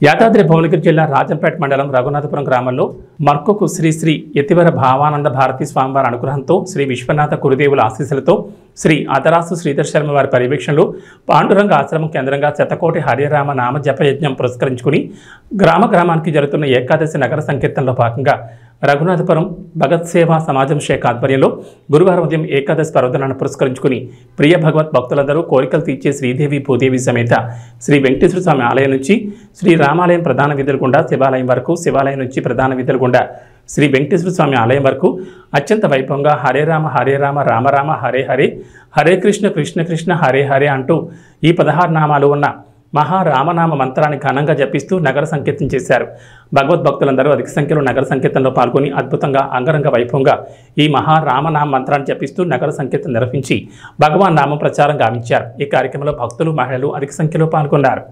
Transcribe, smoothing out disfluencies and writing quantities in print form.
యాదాద్రి భువనగిరి జిల్లా రాజంపేట మండలం రఘునాథపురం గ్రామంలో మర్కొకు శ్రీ శ్రీ యతివర భావానంద భారతి స్వామివారి అనుగ్రహంతో శ్రీ విశ్వనాథ కురుదేవుల ఆశీస్సులతో శ్రీ అతరాసు శ్రీధర్ శర్మ వారి పర్యవేక్షణలో పాండురంగ ఆశ్రమం కేంద్రంగా శతకోటి హరిరామ నామ జపయజ్ఞం పురస్కరించుకుని గ్రామానికి జరుగుతున్న ఏకాదశి నగర సంకీర్తనలో భాగంగా రఘునాథపురం భగత్ సేవా సమాజం శాఖ ఆధ్వర్యంలో గురువారం ఉదయం ఏకాదశి పర్వదినాన్ని పురస్కరించుకుని ప్రియ భగవత్ భక్తులందరూ కోరికలు తీర్చే శ్రీదేవి భూదేవి సమేత శ్రీ వెంకటేశ్వర స్వామి ఆలయం నుంచి శ్రీ రామాలయం ప్రధాన వీధుల గుండా శివాలయం వరకు, శివాలయం నుంచి ప్రధాన వీధుల గుండా శ్రీ వెంకటేశ్వర స్వామి ఆలయం వరకు అత్యంత వైభవంగా హరే రామ రామ రామ హరే హరే, హరే కృష్ణ కృష్ణ కృష్ణ హరే హరే అంటూ ఈ 16 నామాలు ఉన్న మహారామనామ మంత్రాన్ని ఘనంగా జపిస్తూ నగర సంకీర్తన చేశారు. భగవద్భక్తులందరూ అధిక సంఖ్యలో నగర సంకీర్తనలో పాల్గొని అద్భుతంగా అంగరంగ వైభవంగా ఈ మహారామనామ మంత్రాన్ని జపిస్తూ నగర సంకీర్తన నిర్వహించి భగవాన్ నామం ప్రచారం గావించారు. ఈ కార్యక్రమంలో భక్తులు, మహిళలు అధిక సంఖ్యలో పాల్గొన్నారు.